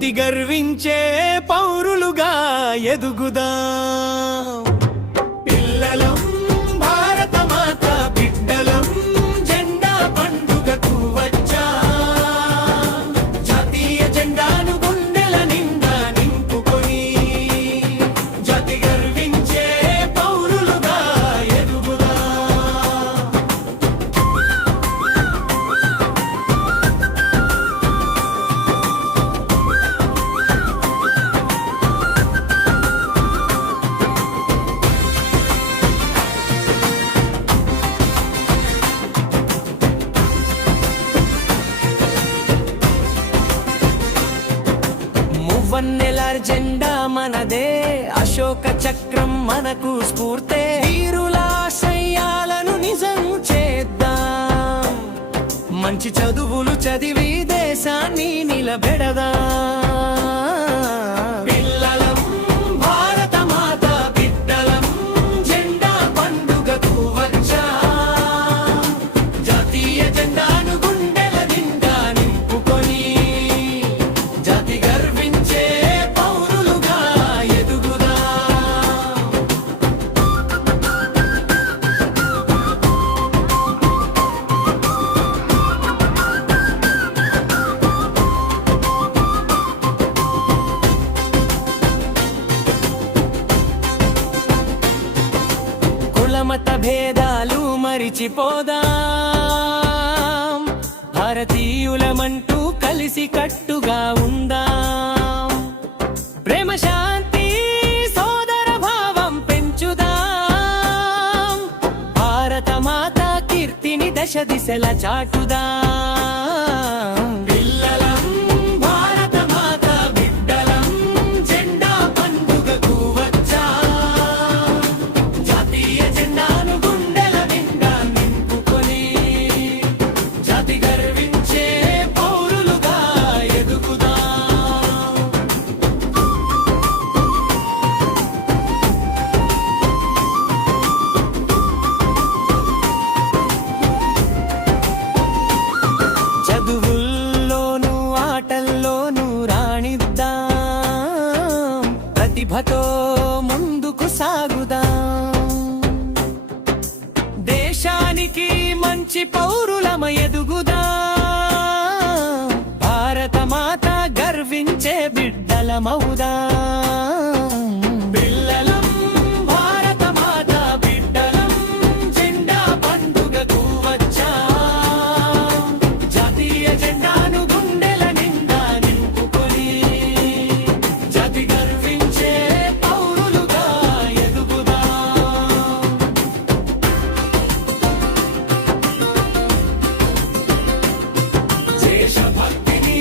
జాతి గర్వించే పౌరులుగా ఎదుగుదాం. పిల్లలం భారత మాత బిడ్డలం జెండా పండుగకు వచ్చా. జాతీయ జెండాను గుండెల నిండా నింపుకొని జాతి గర్వించే పౌరులుగా ఎదుగుదాం. వన్నెలార్ జెండా మనదే, అశోక చక్రం మనకు స్ఫూర్తే. వీరుల ఆశయాలను నిజం చేద్దాం, మంచి చదువులు చదివి దేశాన్ని నిలబెడదాం. పిల్లలం భారత మాత బిడ్డలం జెండా పండుగకు వచ్చా. జాతీయ జెండాను గుండెల నిండా నింపుకొని జాతి గర్వించే పౌరులుగా ఎదుగుదాం. కులమత భేదాలు మరిచిపోదాం, భారతీయులమంటూ కలిసి కట్టుగా ఉందాం. ప్రేమ శాంతి సోదర భావం పెంచుదాం, భారత మాత కీర్తిని దశ దిశల చాటుదాం. పిల్లలం భారత మాత బిడ్డలం జెండా పండుగకు వచ్చా. జాతీయ జెండాను గుండెల నిండా నింపుకొని జాతి గర్వించే పౌరులుగా ఎదుగుదాం. చదువుల్లోనూ ఆటల్లోనూ రాణిద్దాం, ప్రతిభతో ముందుకు సాగుదాం. దేశానికి మంచి పౌరులమ ఎదుగుదాం, భారత మాత గర్వించే బిడ్డలమవుదాం. పిల్లలం భారత మాత బిడ్డలం జెండా పండుగకు వచ్చా. జాతీయ జెండాను గుండెల నిండా నింపుకొని జాతి గర్వించే పౌరులుగా ఎదుగుదాం. దేశభక్తిని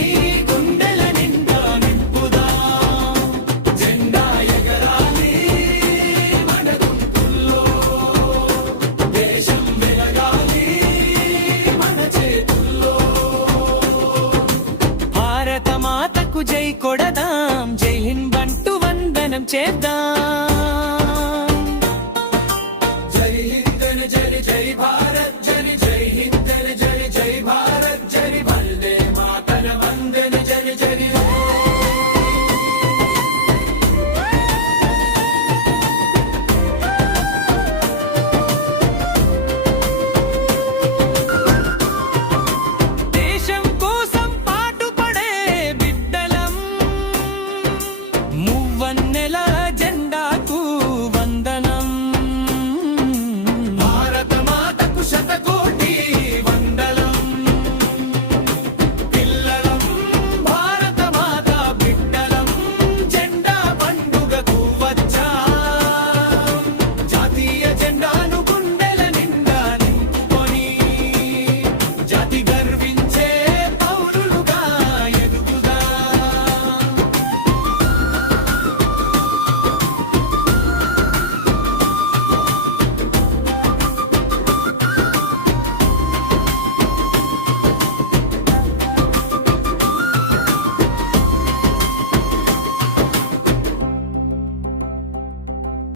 గుండెల నిండా నింపుదాం. జెండా ఎగరాలి మన గొంతుల్లో, దేశం వెలగాలి మన చేతుల్లో. భారత మాతకు జై కొడదాం, జై హింద్ బంటూ వందనం చేద్దాం.